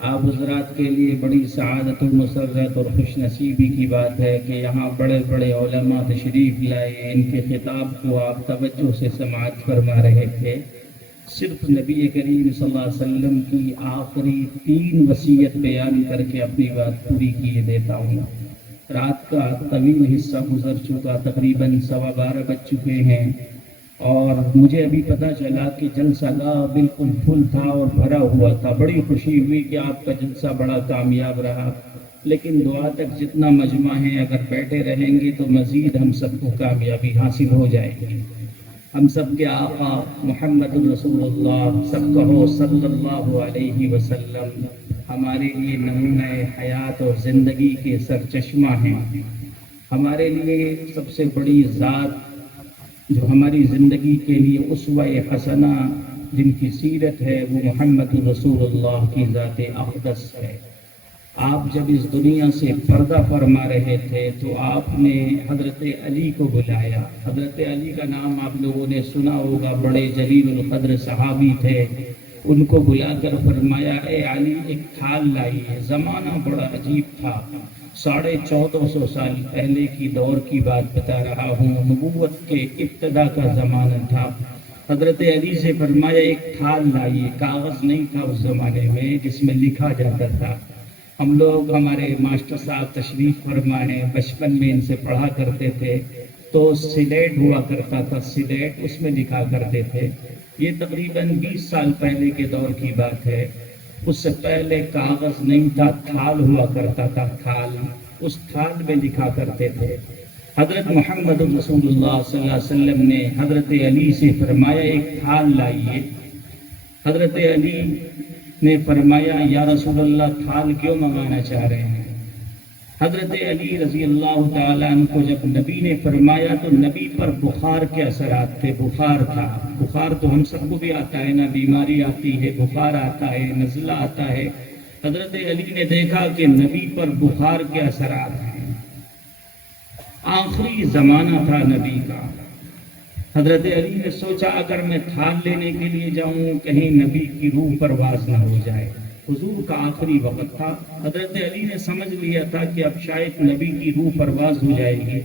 آپ حضرات کے لیے بڑی سعادت و مسرت اور خوش نصیبی کی بات ہے کہ یہاں بڑے بڑے علماء تشریف لائے، ان کے خطاب کو آپ توجہ سے سماعت فرما رہے تھے۔ صرف نبی کریم صلی اللہ علیہ وسلم کی آخری 3 وصیت بیان کر کے اپنی بات پوری کیے دیتا ہوں۔ رات کا طویل حصہ گزر چکا، تقریباً 12:15 بج چکے ہیں، اور مجھے ابھی پتہ چلا کہ جلسہ گاہ بالکل فل تھا اور بھرا ہوا تھا۔ بڑی خوشی ہوئی کہ آپ کا جلسہ بڑا کامیاب رہا، لیکن دعا تک جتنا مجمع ہے اگر بیٹھے رہیں گے تو مزید ہم سب کو کامیابی حاصل ہو جائے گی۔ ہم سب کے آقا محمد الرسول اللہ، سب کہو صلی اللہ علیہ وسلم، ہمارے لیے نمونہ حیات اور زندگی کے سرچشمہ ہیں۔ ہمارے لیے سب سے بڑی ذات جو ہماری زندگی کے لیے اسوہ حسنہ جن کی سیرت ہے، وہ محمد رسول اللہ کی ذات اقدس ہے۔ آپ جب اس دنیا سے پردہ فرما رہے تھے تو آپ نے حضرت علی کو بلایا۔ حضرت علی کا نام آپ لوگوں نے سنا ہوگا، بڑے جلیل القدر صحابی تھے۔ ان کو بلا کر فرمایا، اے علی ایک تھال لائیے۔ زمانہ بڑا عجیب تھا، 1450 سال پہلے کی دور کی بات بتا رہا ہوں، نبوت کے ابتدا کا زمانہ تھا۔ حضرت علی سے فرمایا ایک تھال لائیے۔ کاغذ نہیں تھا اس زمانے میں جس میں لکھا جاتا تھا۔ ہم لوگ، ہمارے ماسٹر صاحب تشریف فرما ہیں، بچپن میں ان سے پڑھا کرتے تھے، تو سلیٹ ہوا کرتا تھا، سلیٹ، اس میں لکھا کرتے تھے۔ یہ تقریباً 20 سال پہلے کے دور کی بات ہے۔ اس سے پہلے کاغذ نہیں تھا، تھال ہوا کرتا تھا، تھال، اس تھال میں لکھا کرتے تھے۔ حضرت محمد رسول اللہ صلی اللہ علیہ وسلم نے حضرت علی سے فرمایا ایک تھال لائیے۔ حضرت علی نے فرمایا یا رسول اللہ تھال کیوں منگانا چاہ رہے ہیں؟ حضرت علی رضی اللہ تعالیٰ عنہ کو جب نبی نے فرمایا تو نبی پر بخار کے اثرات تھے، بخار تھا۔ بخار تو ہم سب کو بھی آتا ہے نا، بیماری آتی ہے، بخار آتا ہے، نزلہ آتا ہے۔ حضرت علی نے دیکھا کہ نبی پر بخار کے اثرات ہیں، آخری زمانہ تھا نبی کا۔ حضرت علی نے سوچا اگر میں تھال لینے کے لیے جاؤں کہیں نبی کی روح پرواز نہ ہو جائے۔ حضور کا آخری وقت تھا۔ حضرت علی نے سمجھ لیا تھا کہ اب شاید نبی کی روح پرواز ہو جائے گی۔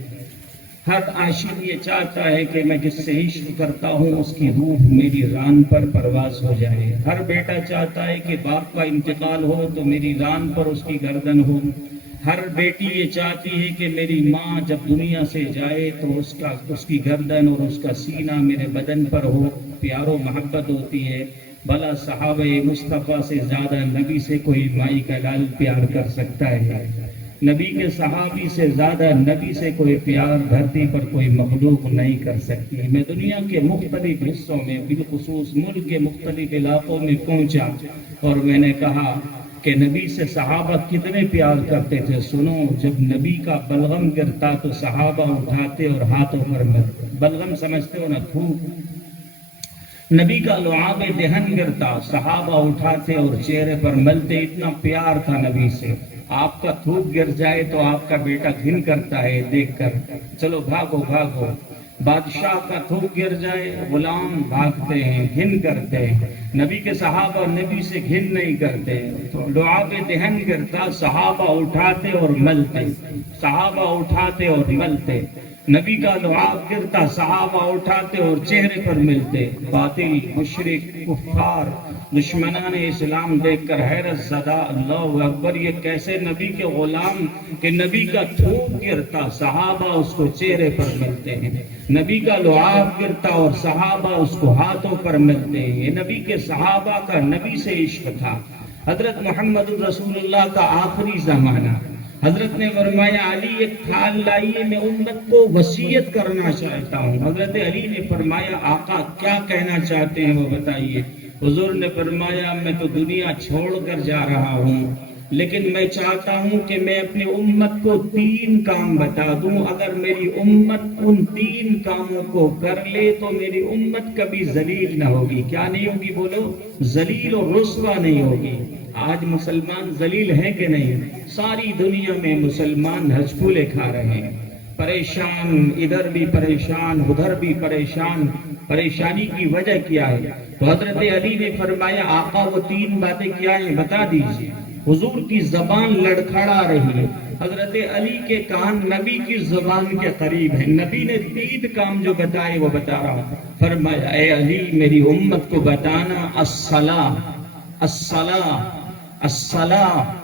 ہر عاشق یہ چاہتا ہے کہ میں جس سے عشق کرتا ہوں اس کی روح میری ران پر پرواز ہو جائے۔ ہر بیٹا چاہتا ہے کہ باپ کا انتقال ہو تو میری ران پر اس کی گردن ہو۔ ہر بیٹی یہ چاہتی ہے کہ میری ماں جب دنیا سے جائے تو اس کی گردن اور اس کا سینہ میرے بدن پر ہو۔ پیار و محبت ہوتی ہے۔ بھلا صحابہ مصطفیٰ سے زیادہ نبی سے کوئی مائی کا لال پیار کر سکتا ہے؟ نبی کے صحابی سے زیادہ نبی سے کوئی پیار دھرتی پر کوئی مخلوق نہیں کر سکتی۔ میں دنیا کے مختلف حصوں میں، بالخصوص ملک کے مختلف علاقوں میں پہنچا اور میں نے کہا کہ نبی سے صحابہ کتنے پیار کرتے تھے۔ سنو، جب نبی کا بلغم گرتا تو صحابہ اٹھاتے اور ہاتھوں پر ملتے۔ بلغم سمجھتے ہو نا، تھوک؟ نبی کا لعاب دہن گرتا، صحابہ اٹھاتے اور چہرے پر ملتے۔ اتنا پیار تھا نبی سے۔ آپ کا تھوک گر جائے تو آپ کا بیٹا گھن کرتا ہے دیکھ کر، چلو بھاگو بھاگو۔ بادشاہ کا تھوک گر جائے غلام بھاگتے ہیں، گھن کرتے ہیں۔ نبی کے صحابہ نبی سے گھن نہیں کرتے۔ تو لعاب دہن گرتا، صحابہ اٹھاتے اور ملتے، صحابہ اٹھاتے اور ملتے۔ نبی کا لعاب گرتا، صحابہ اٹھاتے اور چہرے پر ملتے۔ باطل، مشرک، کفار، دشمنان اسلام دیکھ کر حیرت زدہ، اللہ اکبر، یہ کیسے نبی کے غلام کہ نبی کا تھوک گرتا، صحابہ اس کو چہرے پر ملتے ہیں۔ نبی کا لعاب گرتا اور صحابہ اس کو ہاتھوں پر ملتے ہیں۔ یہ نبی کے صحابہ کا نبی سے عشق تھا۔ حضرت محمد رسول اللہ کا آخری زمانہ۔ حضرت نے فرمایا علی ایک تھال لائیے، میں امت کو وصیت کرنا چاہتا ہوں۔ حضرت علی نے فرمایا آقا کیا کہنا چاہتے ہیں وہ بتائیے۔ حضور نے فرمایا میں تو دنیا چھوڑ کر جا رہا ہوں، لیکن میں چاہتا ہوں کہ میں اپنی امت کو 3 کام بتا دوں۔ اگر میری امت ان 3 کاموں کو کر لے تو میری امت کبھی ذلیل نہ ہوگی۔ کیا نہیں ہوگی بولو؟ ذلیل اور رسوا نہیں ہوگی۔ آج مسلمان ذلیل ہیں کہ نہیں؟ ساری دنیا میں مسلمان حج پھولے کھا رہے ہیں، پریشان، ادھر بھی پریشان، ادھر بھی پریشان۔ پریشانی کی وجہ کیا ہے؟ تو حضرت علی نے فرمایا آقا وہ 3 باتیں کیا ہیں بتا دیجیے۔ حضور کی زبان لڑکھڑا رہی ہے. حضرت علی کے کان نبی کی زبان کے قریب ہیں. نبی نے 3 کام جو بتائے وہ بتا رہا ہوں. فرمایا اے علی میری امت کو بتانا الصلاۃ الصلاۃ الصلاۃ.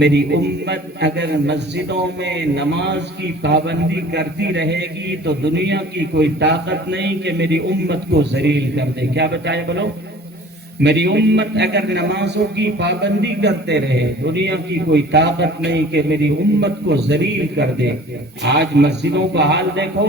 میری امت اگر مسجدوں میں نماز کی پابندی کرتی رہے گی تو دنیا کی کوئی طاقت نہیں کہ میری امت کو ذلیل کر دے. کیا بتائے بولو؟ میری امت اگر نمازوں کی پابندی کرتے رہے دنیا کی کوئی طاقت نہیں کہ میری امت کو ذلیل کر دے. آج مسجدوں کا حال دیکھو.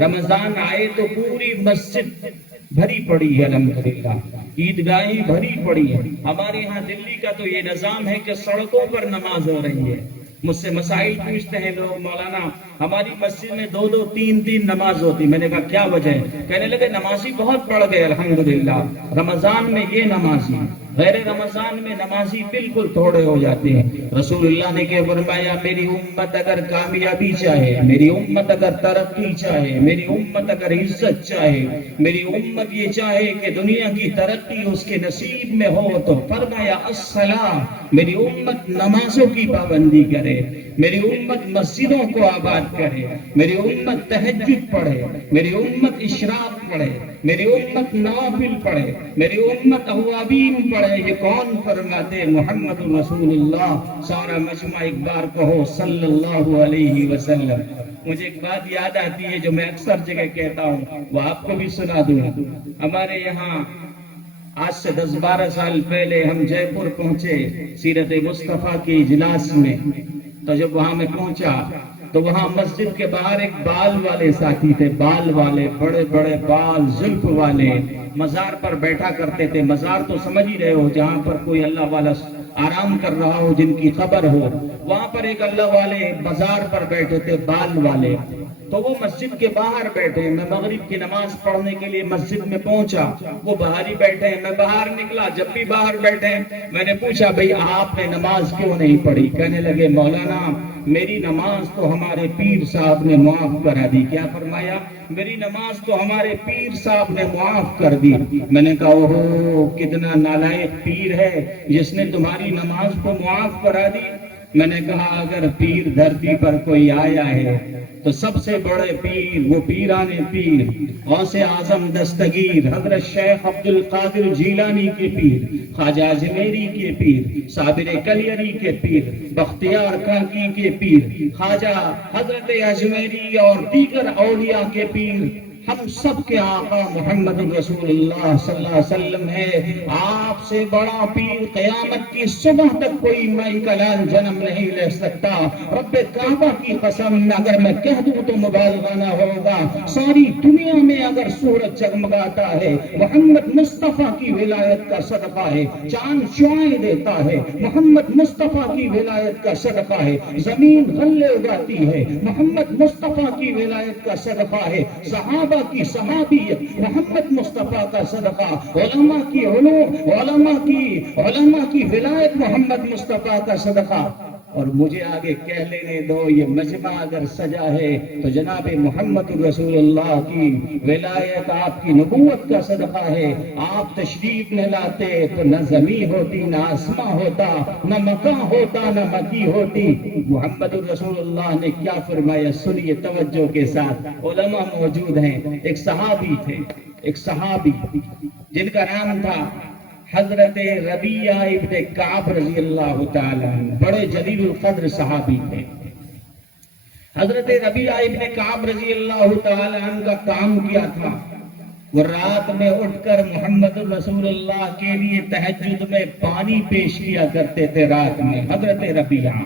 رمضان آئے تو پوری مسجد بھری پڑی ہے الحمدللہ. عیدگاہیں بھری پڑی ہیں. ہمارے یہاں دلی کا تو یہ نظام ہے کہ سڑکوں پر نماز ہو رہی ہے. مجھ سے مسائل پوچھتے ہیں لوگ مولانا ہماری مسجد میں 2-2 3-3 نماز ہوتی. میں نے کہا کیا وجہ ہے؟ کہنے لگے نمازی بہت بڑھ گئے الحمدللہ. رمضان میں یہ نمازی غیر رمضان میں نمازی بالکل تھوڑے ہو جاتے ہیں. رسول اللہ نے کہ فرمایا میری امت اگر کامیابی چاہے, میری امت اگر ترقی چاہے, میری امت اگر عزت چاہے, میری امت یہ چاہے کہ دنیا کی ترقی اس کے نصیب میں ہو تو فرمایا الصلاۃ. میری امت نمازوں کی پابندی کرے, میری امت مسجدوں کو آباد کرے, میری امت تہجد پڑھے, میری امت اشراق پڑھے, میری امت نوافل پڑھے, میری امت اوابین پڑھے. یہ کون فرماتے؟ محمد رسول اللہ. سارا مجمع ایک بار کہو صلی اللہ علیہ وسلم. مجھے ایک بات یاد آتی ہے جو میں اکثر جگہ کہتا ہوں, وہ آپ کو بھی سنا دوں. ہمارے یہاں آج سے 10-12 سال پہلے ہم جے پور پہنچے سیرت مصطفیٰ کے اجلاس میں. تو جب وہاں میں پہنچا تو وہاں مسجد کے باہر ایک بال والے ساتھی تھے. بال والے, بڑے بڑے بال, زلف والے, مزار پر بیٹھا کرتے تھے. مزار تو سمجھ ہی رہے ہو جہاں پر کوئی اللہ والا آرام کر رہا ہو, جن کی خبر ہو. وہاں پر ایک اللہ والے مزار پر بیٹھے تھے, بال والے. تو وہ مسجد کے باہر بیٹھے. میں مغرب کی نماز پڑھنے کے لیے مسجد میں پہنچا, وہ باہر ہی بیٹھے. میں باہر نکلا, جب بھی باہر بیٹھے میں نے پوچھا بھئی آپ نے نماز کیوں نہیں پڑھی؟ کہنے لگے مولانا میری نماز تو ہمارے پیر صاحب نے معاف کرا دی. کیا فرمایا؟ میری نماز تو ہمارے پیر صاحب نے معاف کر دی. میں نے کہا اوہو کتنا نالائق پیر ہے جس نے تمہاری نماز کو معاف کرا دی. میں نے کہا اگر پیر دھرتی پر کوئی آیا ہے تو سب سے بڑے پیر وہ پیران پیر غوث اعظم دستگیر حضرت شیخ عبد القادر جیلانی کے پیر, خواجہ اجمیری کے پیر, صابر کلیری کے پیر, بختیار کاکی کے پیر, خواجہ حضرت اجمیری اور دیگر اولیاء کے پیر. ہم سب کے آقا محمد رسول اللہ صلی اللہ علیہ وسلم ہے. آپ سے بڑا پیر قیامت کی صبح تک کوئی مائی کا لال جنم نہیں لے سکتا. رب کعبہ کی قسم اگر میں کہہ دوں تو مبالغہ نہ ہوگا. ساری دنیا میں اگر سورج جگمگاتا ہے محمد مصطفیٰ کی ولایت کا صدقہ ہے. چاند شعائیں دیتا ہے محمد مصطفیٰ کی ولایت کا صدقہ ہے. زمین غلے اگاتی ہے محمد مصطفیٰ کی ولایت کا صدقہ ہے. صحابہ کی صحابیت محمد مصطفیٰ کا صدقہ, علماء کی علوم, علماء کی ولایت محمد مصطفیٰ کا صدقہ. اور مجھے آگے کہہ لینے دو, یہ مجمع اگر سجا ہے تو جناب محمد رسول اللہ کی ولایت, آپ کی نبوت کا صدقہ ہے. آپ تشریف نہ لاتے تو نہ زمین ہوتی, نہ آسمان ہوتا, نہ مکان ہوتا, نہ مکی ہوتی. محمد رسول اللہ نے کیا فرمایا سنیے توجہ کے ساتھ. علماء موجود ہیں. ایک صحابی تھے, ایک صحابی جن کا نام تھا حضرت ربیعہ ابن کعب رضی اللہ تعالیٰ عنہ. بڑے جلیل القدر صحابی تھے. حضرت ربیعہ ابن کعب رضی اللہ تعالیٰ عنہ کا کام کیا تھا, وہ رات میں اٹھ کر محمد رسول اللہ کے لیے تہجد میں پانی پیش کیا کرتے تھے. رات میں حضرت ربیعہ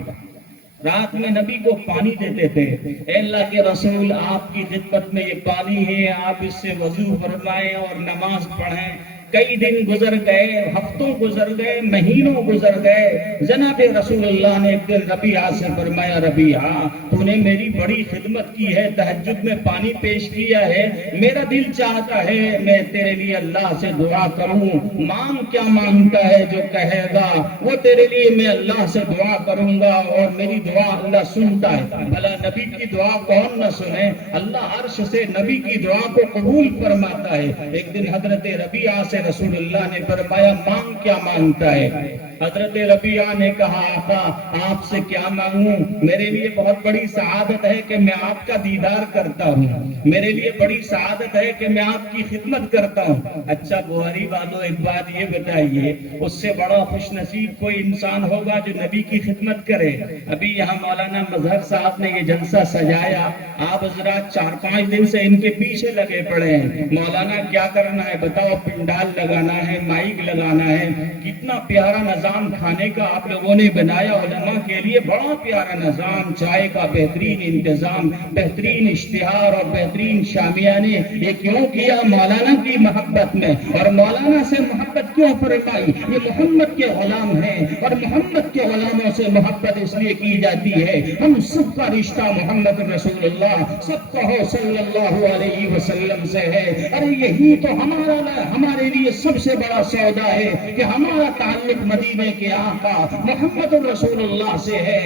رات میں نبی کو پانی دیتے تھے. اے اللہ کے رسول آپ کی خدمت میں یہ پانی ہے, آپ اس سے وضو فرمائیں اور نماز پڑھیں. کئی دن گزر گئے, ہفتوں گزر گئے, مہینوں گزر گئے. جناب رسول اللہ نے ایک دن ربیعہ سے فرمایا ربیعہ تو نے میری بڑی خدمت کی ہے, تہجد میں پانی پیش کیا ہے, میرا دل چاہتا ہے میں تیرے لیے اللہ سے دعا کروں. مانگ کیا مانگتا ہے, جو کہے گا وہ تیرے لیے میں اللہ سے دعا کروں گا اور میری دعا اللہ سنتا ہے. بھلا نبی کی دعا کون نہ سنے, اللہ عرش سے نبی کی دعا کو قبول فرماتا ہے. ایک دن حضرت ربیعہ سے رسول اللہ نے فرمایا مانگ کیا مانگتا ہے. حضرت ربیعہ نے کہا آقا آپ سے کیا مانگوں؟ میرے لیے بہت بڑی سعادت ہے کہ میں آپ کا دیدار کرتا ہوں، میرے لیے بڑی سعادت ہے کہ میں آپ کی خدمت کرتا ہوں۔ اچھا بخاری والوں ایک بات یہ بتائیے، اس سے بڑا خوش نصیب کوئی انسان ہوگا جو نبی کی خدمت کرے؟ ابھی یہاں مولانا مظہر صاحب نے یہ جلسہ سجایا، آپ حضرات 4-5 دن سے ان کے پیچھے لگے پڑے ہیں، مولانا کیا کرنا ہے بتاؤ، پنڈال لگانا ہے، مائک لگانا ہے، کتنا پیارا نظام کھانے کا آپ لوگوں نے بنایا، علماء کے لیے بڑا پیارا نظام، چائے کا بہترین انتظام، بہترین اشتہار اور بہترین شامیانے، یہ کیوں کیا؟ مولانا کی محبت میں۔ اور مولانا سے محبت کیوں فرمائی؟ یہ محمد کے غلام ہیں، اور محمد کے غلاموں سے محبت اس لیے کی جاتی ہے، ہم سب کا رشتہ محمد رسول اللہ سب کہو صلی اللہ علیہ وسلم سے ہے۔ ارے یہی تو ہمارے لیے سب سے بڑا سودا ہے کہ ہمارا تعلق مدینے کے آقا محمد رسول اللہ سے ہے۔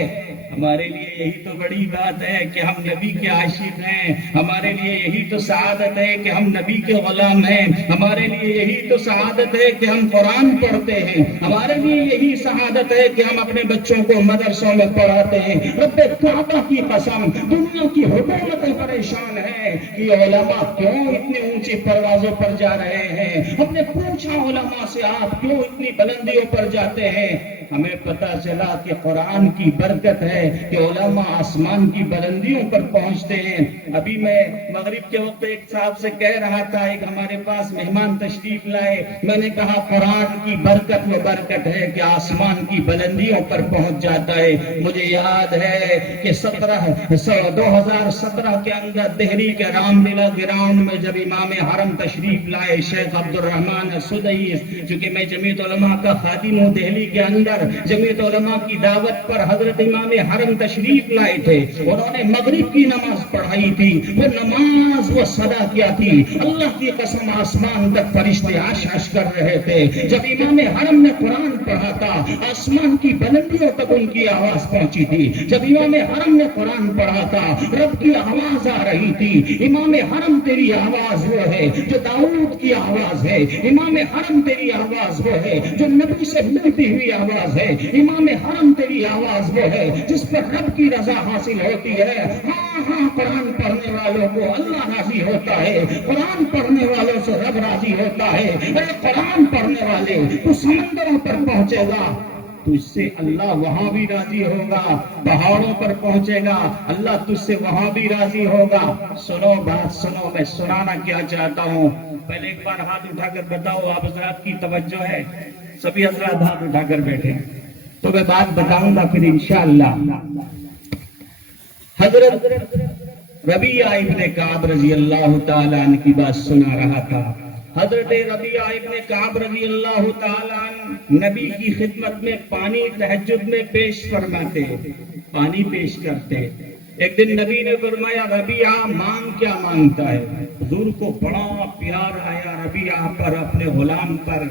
ہمارے لیے یہی تو بڑی بات ہے کہ ہم نبی کے عاشق ہیں، ہمارے لیے یہی تو سعادت ہے کہ ہم نبی کے غلام ہیں، ہمارے لیے یہی تو سعادت ہے کہ ہم قرآن پڑھتے ہیں، ہمارے لیے یہی سعادت ہے کہ ہم اپنے بچوں کو مدرسوں میں پڑھاتے ہیں۔ رب کعبہ کی قسم، دنیا کی حکومتیں پریشان ہیں کہ علماء کیوں اتنی اونچی پروازوں پر جا رہے ہیں۔ ہم نے پوچھا علماء سے آپ کیوں اتنی بلندیوں پر جاتے ہیں؟ ہمیں پتا چلا کہ قرآن کی برکت ہے کہ علماء آسمان کی بلندیوں پر پہنچتے ہیں۔ ابھی میں مغرب کے وقت ایک صاحب سے کہہ رہا تھا، ایک ہمارے پاس مہمان تشریف لائے، میں نے کہا قرآن کی برکت وہ برکت ہے کہ آسمان کی بلندیوں پر پہنچ جاتا ہے۔ مجھے یاد ہے کہ 2017 کے اندر دہلی کے رام لیلا گراؤنڈ میں جب امام حرم تشریف لائے شیخ عبد الرحمن سدیس، چونکہ میں جمعیت علماء کا خادم ہوں دہلی کے اندر، جمعیت علماء کی دعوت پر حضرت امام حرم تشریف لائے تھے، انہوں نے مغرب کی نماز پڑھائی تھی، وہ نماز وہ صدا کیا تھی، اللہ کی قسم آسمان تک فرشتے عش عش کر رہے تھے۔ جب امام حرم نے قرآن پڑھا تھا آسمان کی بلندیوں تک ان کی آواز پہنچی تھی۔ جب امام حرم نے قرآن پڑھا تھا رب کی آواز آ رہی تھی۔ امام حرم تیری آواز وہ ہے جو داؤد کی آواز ہے، امام حرم تیری آواز وہ ہے جو نبی سے ملتی ہوئی آواز ہے، امام حرم تیری آواز وہ ہے جس پر رب کی رضا حاصل ہوتی ہے۔ ہاں ہاں، قرآن پڑھنے والوں کو اللہ راضی ہوتا ہے، قرآن پڑھنے والوں سے رب راضی ہوتا ہے۔ ارے قرآن پڑھنے والے تو سمندروں پر پہنچے گا تو اس سے اللہ وہاں بھی راضی ہوگا، پہاڑوں پر پہنچے گا اللہ تجھ سے وہاں بھی راضی ہوگا۔ سنو بات سنو، میں سنانا کیا چاہتا ہوں، پہلے ایک بار ہاتھ اٹھا کر بتاؤ، آپ حضرات کی توجہ ہے، سبھی حضرات ہاتھ اٹھا کر بیٹھے تو میں بات بتاؤں گا پھر انشاءاللہ۔ حضرت ربیعہ ابن کعب رضی اللہ تعالیٰ عنہ کی بات سنا رہا تھا۔ حضرت ربیعہ ابن کعب رضی اللہ تعالیٰ عنہ نبی کی خدمت میں پانی تہجد میں پیش فرماتے، پانی پیش کرتے۔ ایک دن نبی نے فرمایا ربیعہ مانگ کیا مانگتا ہے؟ حضور کو بڑا پیار آیا ربیعہ پر، اپنے غلام پر۔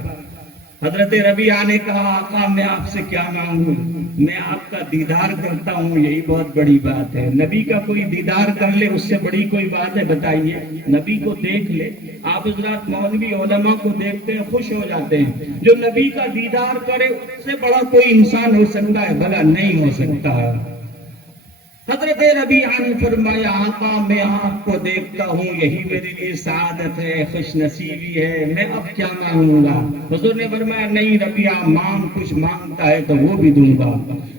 حضرت ربیعہ نے کہا آقا میں آپ سے کیا مانگوں؟ میں آپ کا دیدار کرتا ہوں، یہی بہت بڑی بات ہے۔ نبی کا کوئی دیدار کر لے اس سے بڑی کوئی بات ہے بتائیے؟ نبی کو دیکھ لے، آپ حضرات مولوی علماء کو دیکھتے ہیں خوش ہو جاتے ہیں، جو نبی کا دیدار کرے اس سے بڑا کوئی انسان ہو سکتا ہے؟ بھلا نہیں ہو سکتا۔ حضرت ربیعہ نے فرمایا آقا میں آپ کو دیکھتا ہوں یہی میرے لیے سعادت ہے، خوش نصیبی ہے، میں اب کیا مانگوں گا؟ حضور نے فرمایا نہیں ربیعہ مانگ، کچھ مانگتا ہے تو وہ بھی دوں گا۔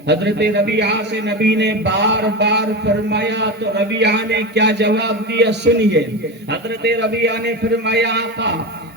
حضرت ربیعہ سے نبی نے بار بار فرمایا تو ربیعہ نے کیا جواب دیا سنیے۔ حضرت ربیعہ نے فرمایا آقا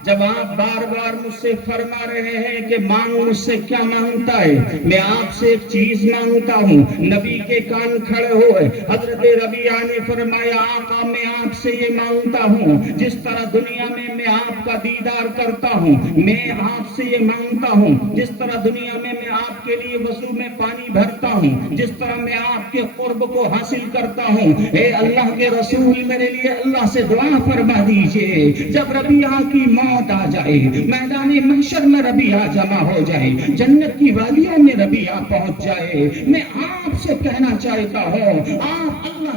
جب آپ بار بار مجھ سے فرما رہے ہیں کہ مانگو، مجھ سے کیا مانگتا ہے؟ میں آپ سے ایک چیز مانگتا ہوں۔ نبی کے کان کھڑے ہوئے، حضرت ربیعہ نے فرمایا آقا میں آپ سے یہ مانگتا ہوں جس طرح دنیا میں میں آپ کا دیدار کرتا ہوں، میں آپ سے یہ مانگتا ہوں جس طرح دنیا میں میں آپ کے لیے وضو میں پانی بھرتا ہوں، جس طرح میں آپ کے قرب کو حاصل کرتا ہوں۔ اے اللہ کے رسول میرے لیے اللہ سے دعا فرما دیجئے جب ربیعہ کی موت آ جائے، میدان محشر میں ربیعہ جمع ہو جائے، جنت کی وادیوں میں ربیعہ پہنچ جائے، میں آپ سے کہنا چاہتا ہوں آپ اللہ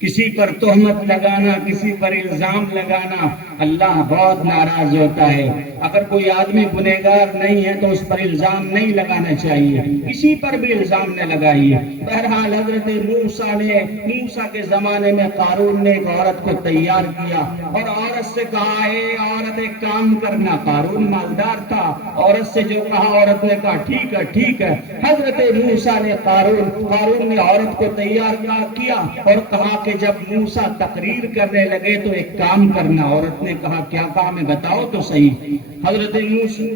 کسی پر تہمت لگانا، کسی پر الزام لگانا اللہ بہت ناراض ہوتا ہے۔ اگر کوئی آدمی گنہگار نہیں ہے تو اس پر الزام نہیں لگانا چاہیے، کسی پر بھی الزام نہ لگائیے۔ بہرحال حضرت موسیٰ کے زمانے میں قارون نے ایک عورت کو تیار کیا اور عورت سے کہا اے عورت ایک کام کرنا۔ قارون مالدار تھا، عورت سے جو کہا عورت نے کہا ٹھیک ہے ٹھیک ہے۔ حضرت موسیٰ نے قارون نے عورت کو تیار کیا اور کہا کہ جب موسیٰ تقریر کرنے لگے تو ایک کام کرنا۔ عورت نے کہا کیا کام ہے بتاؤ تو صحیح۔ حضرت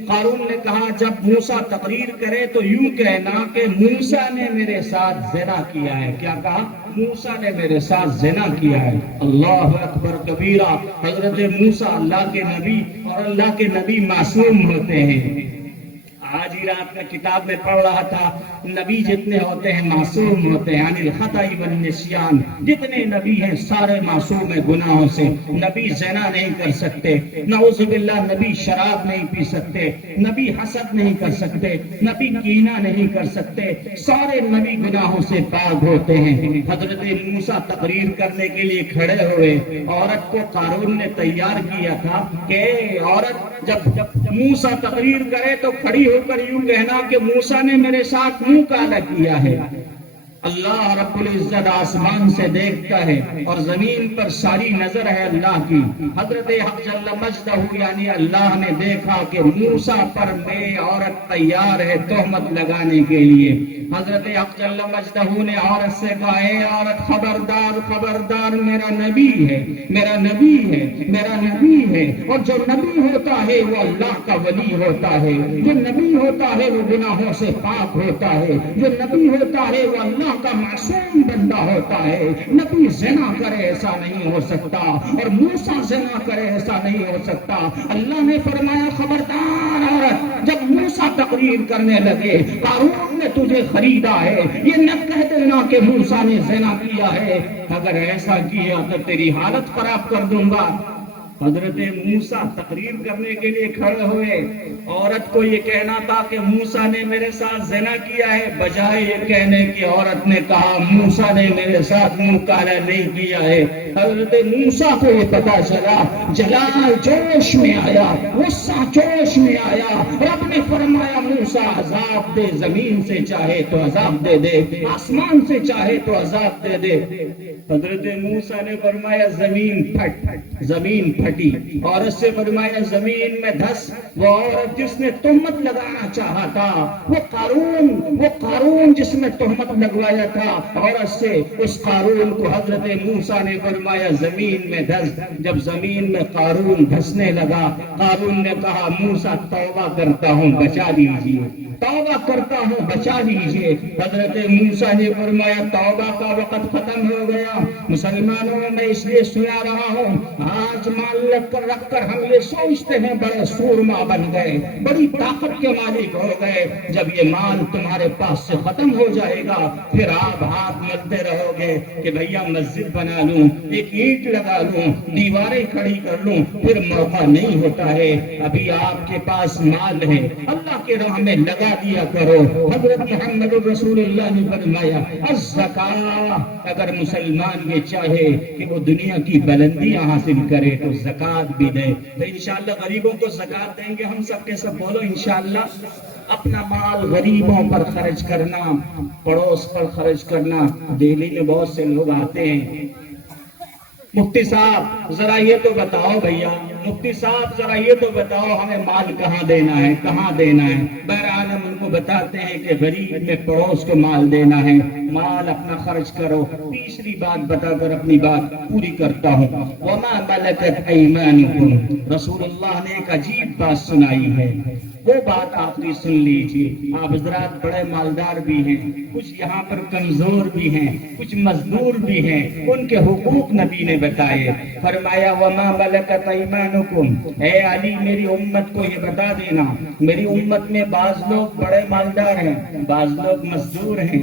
قارون نے کہا جب موسیٰ تقریر کرے تو یوں کہنا کہ موسیٰ نے میرے ساتھ زنا کیا ہے۔ کیا کہا؟ موسیٰ نے میرے ساتھ زنا کیا ہے۔ اللہ اکبر کبیرہ۔ حضرت موسیٰ اللہ کے نبی اور اللہ کے نبی معصوم ہوتے ہیں۔ آج ہی رات میں کتاب میں پڑھ رہا تھا، نبی جتنے ہوتے ہیں معصوم ہوتے ہیں، یعنی الخطأ والنسیان۔ جتنے نبی ہیں سارے معصوم ہیں گناہوں سے۔ نبی زنا نہیں کر سکتے، نعوذ باللہ، نبی شراب نہیں پی سکتے، نبی حسد نہیں کر سکتے، نبی کینہ نہیں کر سکتے، سارے نبی گناہوں سے پاک ہوتے ہیں۔ حضرت موسیٰ تقریر کرنے کے لیے کھڑے ہوئے، عورت کو قارون نے تیار کیا تھا کہ عورت جب موسیٰ تقریر کرے تو کھڑی ہو کر یوں کہنا کہ موسیٰ نے میرے ساتھ منہ کالا کیا ہے۔ اللہ رب العزت آسمان سے دیکھتا ہے اور زمین پر ساری نظر ہے اللہ کی۔ حضرت حق جل مجدہ یعنی اللہ نے دیکھا کہ موسیٰ پر میری عورت تیار ہے تہمت لگانے کے لیے۔ حضرت حق جل مجدہ نے عورت سے کہا اے عورت خبردار خبردار، میرا نبی ہے میرا نبی ہے میرا نبی ہے، اور جو نبی ہوتا ہے وہ اللہ کا ولی ہوتا ہے، جو نبی ہوتا ہے وہ گناہوں سے پاک ہوتا ہے، جو نبی ہوتا ہے وہ اللہ کا معصوم بندہ ہوتا ہے۔ نبی زنا کرے ایسا نہیں ہو سکتا، اور موسیٰ زنا کرے ایسا نہیں ہو سکتا۔ اللہ نے فرمایا خبردار عورت، جب موسیٰ تقریر کرنے لگے قارون نے تجھے خریدا ہے، یہ نہ کہہ دینا کہ موسیٰ نے زنا کیا ہے، اگر ایسا کیا تو تیری حالت خراب کر دوں گا۔ حضرت موسیٰ تقریر کرنے کے لیے کھڑے ہوئے، عورت کو یہ کہنا تھا کہ موسیٰ نے میرے ساتھ زنا کیا ہے، بجائے یہ کہنے کی عورت نے کہا موسیٰ نے میرے ساتھ منہ کالا نہیں کیا ہے۔ حضرت موسیٰ کو یہ پتا چلا، جلال جوش میں آیا، غصہ جوش میں آیا۔ رب نے فرمایا موسیٰ عذاب دے، زمین سے چاہے تو عذاب دے دے، آسمان سے چاہے تو عذاب دے دے۔ حضرت موسیٰ نے فرمایا زمین پھٹ، زمین پھٹی، اور اس سے فرمایا زمین میں دھس۔ وہ عورت جس نے تہمت لگانا چاہا تھا، وہ قارون جس نے تہمت لگوایا تھا عورت سے، اس قارون کو حضرت موسیٰ نے فرمایا زمین میں دھس۔ جب زمین میں قارون دھسنے لگا، قارون نے کہا موسیٰ توبہ کرتا ہوں بچا لیجیے، توبہ کرتا ہوں بچا لیجیے۔ حضرت موسیٰ نے فرمایا توبہ کا وقت ختم ہو گیا۔ مسلمانوں میں اس لیے سنا رہا ہوں، آج مال رکھ کر ہم یہ سوچتے ہیں بڑے سورما بن گئے، بڑی طاقت کے مالک ہو گئے۔ جب یہ مال تمہارے پاس سے ختم ہو جائے گا، پھر آپ ہاتھ ملتے رہو گے کہ بھیا مسجد بنا لوں، ایک اینٹ لگا لوں، دیواریں کھڑی کر لوں، پھر موقع نہیں ہوتا ہے۔ ابھی آپ کے پاس مال ہے، اللہ کے راہ میں لگا دیا کرو۔ حضرت محمد رسول اللہ نے فرمایا الزکاۃ، اگر مسلمان یہ چاہے کہ وہ دنیا کی بلندیاں حاصل کرے تو زکات بھی دے۔ تو انشاءاللہ غریبوں کو زکات دیں گے ہم سب کے سب، بولو انشاءاللہ۔ اپنا مال غریبوں پر خرچ کرنا، پڑوس پر خرچ کرنا۔ دہلی میں بہت سے لوگ آتے ہیں، مفتی صاحب ذرا یہ تو بتاؤ، بھیا مفتی صاحب ذرا یہ تو بتاؤ ہمیں مال کہاں دینا ہے، کہاں دینا ہے۔ بہرحال ہم ان کو بتاتے ہیں کہ غریب میں پڑوس کو مال دینا ہے، مال اپنا خرچ کرو۔ تیسری بات بتا کر اپنی بات پوری کرتا ہوں، وما ملکت ایمانکم، رسول اللہ نے ایک عجیب بات سنائی ہے، وہ بات آخری سن لیجیے۔ آپ حضرات بڑے مالدار بھی ہیں، کچھ یہاں پر کمزور بھی ہیں، کچھ مزدور بھی ہیں، ان کے حقوق نبی نے بتائے۔ فرمایا وما ملکت ایمانکم، اے علی میری امت کو یہ بتا دینا، میری امت میں بعض لوگ بڑے مالدار ہیں، بعض لوگ مزدور ہیں،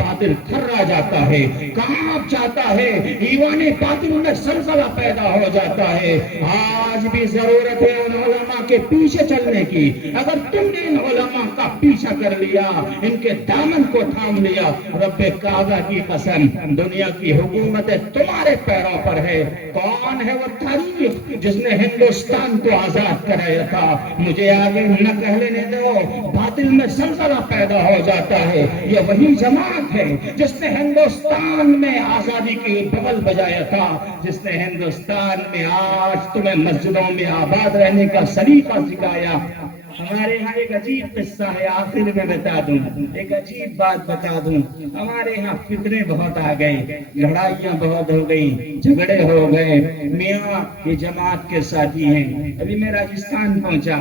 باطل تھرا جاتا ہے، کانپ جاتا ہے، ایوان باطل میں زلزلہ پیدا ہو جاتا ہے۔ آج بھی ضرورت ہے ان علماء کے پیچھے چلنے کی۔ اگر تم نے ان علماء کا پیچھا کر لیا، ان کے دامن کو تھام لیا، رب کعبہ کی قسم دنیا کی حکومت تمہارے پیروں پر ہے۔ کون ہے وہ تاریخ جس نے ہندوستان کو آزاد کرایا تھا؟ مجھے آگے نہ کہہ لینے دو، باطل میں زلزلہ پیدا ہو جاتا ہے۔ یہ وہی جماعت ہے جس نے ہندوستان میں آزادی کی بغل بجایا تھا، جس نے ہندوستان میں آج تمہیں مسجدوں میں آباد رہنے کا سلیقہ سکھایا۔ ہمارے یہاں ایک عجیب قصہ ہے، آخر میں بتا دوں، ایک عجیب بات بتا دوں۔ ہمارے یہاں فتنے بہت آ گئے، لڑائیاں بہت ہو گئی، جھگڑے ہو گئے۔ میاں یہ جماعت کے ساتھی ہیں۔ ابھی میں راجستھان پہنچا،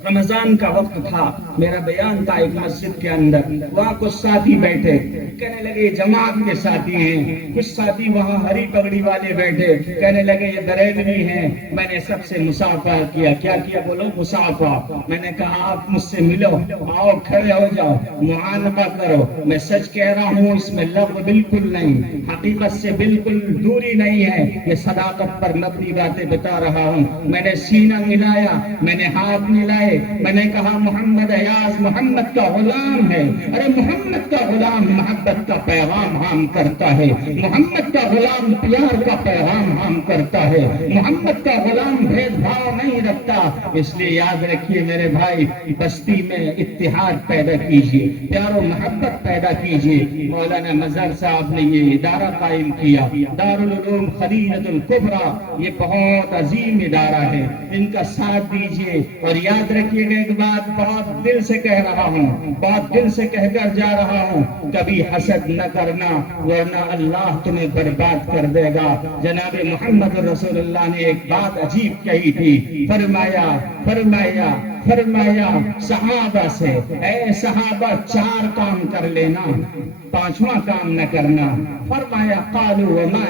رمضان کا وقت تھا، میرا بیان تھا ایک مسجد کے اندر، وہاں کچھ ساتھی بیٹھے، کہنے لگے جماعت کے ساتھی ہیں۔ کچھ ساتھی وہاں ہری پگڑی والے بیٹھے، کہنے لگے یہ بریلوی ہیں۔ میں نے سب سے مصافحہ کیا۔ کیا کیا بولو؟ مصافحہ۔ میں نے کہا آپ مجھ سے ملو، آؤ کھڑے ہو جاؤ، معانقہ کرو۔ میں سچ کہہ رہا ہوں، اس میں لغو بالکل نہیں، حقیقت سے بالکل دوری نہیں ہے، یہ صداقت پر مبنی باتیں بتا رہا ہوں۔ میں نے سینہ ملایا، میں نے ہاتھ ملائے، میں نے کہا محمد ایاز محمد کا غلام ہے۔ ارے محمد کا غلام محبت کا پیغام عام کرتا ہے، محمد کا غلام پیار کا پیغام عام کرتا ہے، محمد کا غلام بھید بھاؤ نہیں رکھتا۔ اس لیے یاد رکھیے میرے بھائی، بستی میں اتحاد پیدا کیجیے، پیار و محبت پیدا کیجیے۔ مولانا مظہر صاحب نے یہ ادارہ قائم کیا، دارالعلوم خدیجۃ الکبریٰ، یہ بہت عظیم ادارہ ہے، ان کا ساتھ دیجیے۔ اور یاد رکھیے گا ایک بات بہت دل سے کہہ رہا ہوں، بہت دل سے کہہ کر جا رہا ہوں، کبھی حسد نہ کرنا ورنہ اللہ تمہیں برباد کر دے گا۔ جناب محمد رسول اللہ نے ایک بات عجیب کہی تھی، فرمایا صحابہ سے، اے صحابہ چار کام کر لینا، پانچواں کام نہ کرنا۔ فرمایا قالوا وما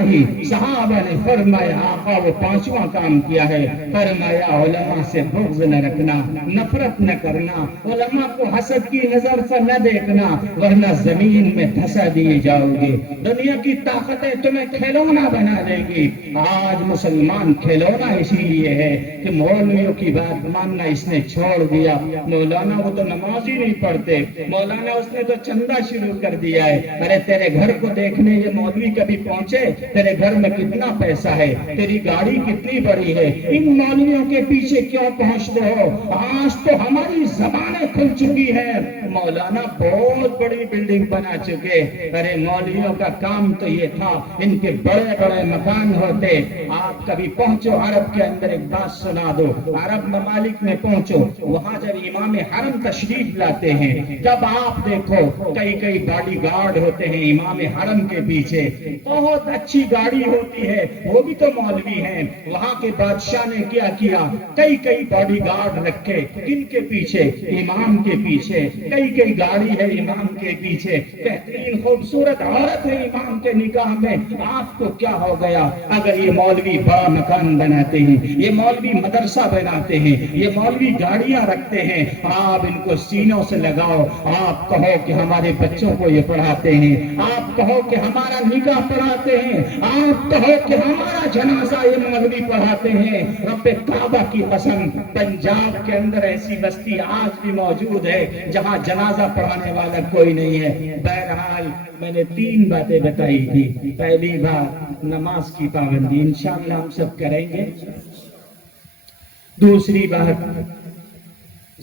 ہی، صحابہ نے فرمایا آقا وہ پانچواں کام کیا ہے؟ فرمایا علماء سے بغض نہ رکھنا، نفرت نہ کرنا، علماء کو حسد کی نظر سے نہ دیکھنا، ورنہ زمین میں دھسا دیے جاؤ گے۔ دنیا کی طاقتیں تمہیں کھلونا بنا دے گی۔ آج مسلمان کھلونا اسی لیے ہے کہ مولویوں کی بات ماننا اس نے چھوڑ دیا۔ مولانا وہ تو نماز ہی نہیں پڑھتے، مولانا اس نے تو چندہ شروع کر دیا ہے۔ ارے تیرے گھر کو دیکھنے یہ مولوی کبھی پہنچے؟ تیرے گھر میں کتنا پیسہ ہے؟ تیری گاڑی کتنی بڑی ہے؟ ان مولویوں کے پیچھے کیوں پہنچتے ہو؟ آج تو ہماری زبانیں کھل چکی ہیں، مولانا بہت بڑی بلڈنگ بنا چکے۔ ارے مولویوں کا کام تو یہ تھا، ان کے بڑے بڑے مکان ہوتے۔ آپ کبھی پہنچو عرب کے اندر، ایک بات سنا دو، عرب ممالک میں پہنچو، وہاں جب امام حرم تشریف لاتے ہیں، جب آپ دیکھو کئی باڈی گارڈ ہوتے ہیں امام حرم کے پیچھے، بہت اچھی گاڑی ہوتی ہے، وہ بھی تو مولوی ہیں۔ وہاں کے بادشاہ نے کیا کیا، کئی باڈی گارڈ رکھے، ان کے پیچھے امام کے پیچھے، کئی گاڑی ہے امام کے پیچھے، بہترین خوبصورت عورت ہے امام کے نکاح میں۔ آپ کو کیا ہو گیا؟ اگر یہ مولوی بڑا مکان بناتے ہیں، یہ مولوی مدرسہ بناتے ہیں، یہ مولوی گاڑیاں رکھتے ہیں، آپ ان کو سینوں سے لگاؤ، آپ کہو کہ ہمارے بچوں کو یہ پڑھاتے ہیں، آپ کہو کہ ہمارا نکاح پڑھاتے ہیں، آپ کہو کہ ہمارا جنازہ یہ مولوی پڑھاتے ہیں۔ رب کعبہ کی قسم، پنجاب کے اندر ایسی بستی آج بھی موجود ہے جہاں جنازہ پڑھانے والا کوئی نہیں ہے۔ بہرحال میں نے 3 باتیں بتائی تھی۔ پہلی بات نماز کی پابندی، انشاءاللہ ہم سب کریں گے۔ دوسری بات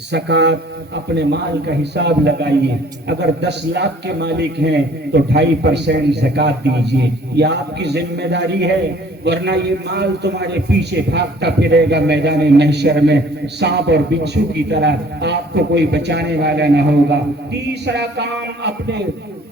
زکوٰۃ، اپنے مال کا حساب لگائیے، اگر 10 لاکھ کے مالک ہیں تو 2.5% زکوٰۃ دیجیے، یہ آپ کی ذمہ داری ہے، ورنہ یہ مال تمہارے پیچھے بھاگتا پھرے گا میدان محشر میں سانپ اور بچھو کی طرح، آپ کو کوئی بچانے والا نہ ہوگا۔ تیسرا کام، اپنے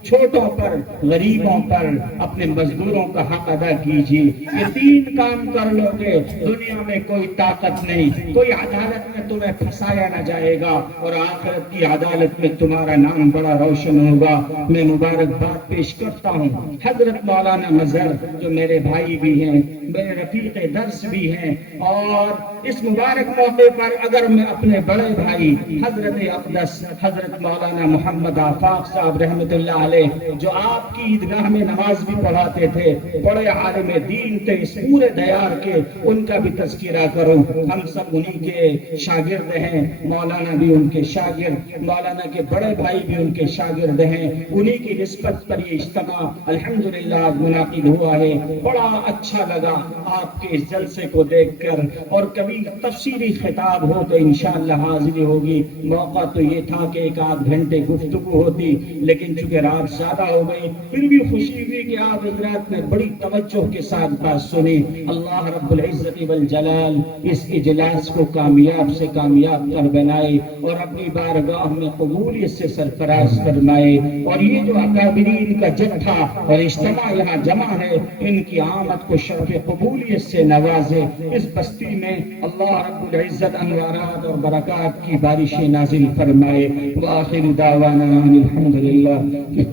چھوٹوں پر، غریبوں پر، اپنے مزدوروں کا حق ادا کیجیے۔ یہ 3 کام کر لو گے، دنیا میں کوئی طاقت نہیں، کوئی عدالت میں تمہیں پھنسایا نہ جائے گا اور آخرت کی عدالت میں تمہارا نام بڑا روشن ہوگا۔ میں مبارکباد پیش کرتا ہوں حضرت مولانا مظہر جو میرے بھائی بھی ہیں، میرے رفیق درس بھی ہیں، اور اس مبارک موقع پر اگر میں اپنے بڑے بھائی حضرت اقدس حضرت مولانا محمد آفاق صاحب رحمۃ اللہ علیہ جو آپ کی عیدگاہ میں نماز بھی پڑھاتے تھے، بڑے عالم دین تھے اس پورے دیار کے، ان کا بھی تذکرہ کروں۔ ہم سب انہی کے شاگرد ہیں، مولانا بھی ان کے شاگرد، مولانا کے بڑے بھائی بھی ان کے شاگرد ہیں، انہی کی نسبت پر یہ اجتماع الحمدللہ منعقد ہوا ہے۔ بڑا اچھا لگا آپ کے اس جلسے کو دیکھ کر، اور کبھی تفصیلی خطاب ہو تو انشاءاللہ حاضری ہوگی۔ موقع تو یہ تھا کہ ایک آدھ گھنٹے گفتگو ہوتی، لیکن چونکہ رات زیادہ ہو گئی، پھر بھی خوشی ہوئی کہ آپ حضرات نے بڑی توجہ کے ساتھ بات سنی۔ اللہ رب العزت والجلال اس اجلاس کو کامیاب سے کامیاب کر بنائے اور اپنی بارگاہ میں قبولیت سے سرفراز فرمائے، اور یہ جو اکابرین کا جتھا اور اجتماع یہاں جمع ہے، ان کی آمد کو شرف قبولیت سے نوازے۔ اس بستی میں اللہ رب العزت انوارات اور برکات کی بارشیں نازل فرمائے۔ وآخر دعوانا الحمدللہ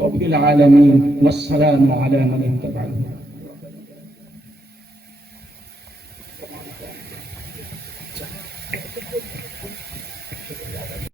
رب العالمین والسلام علی من اتبع الهدى۔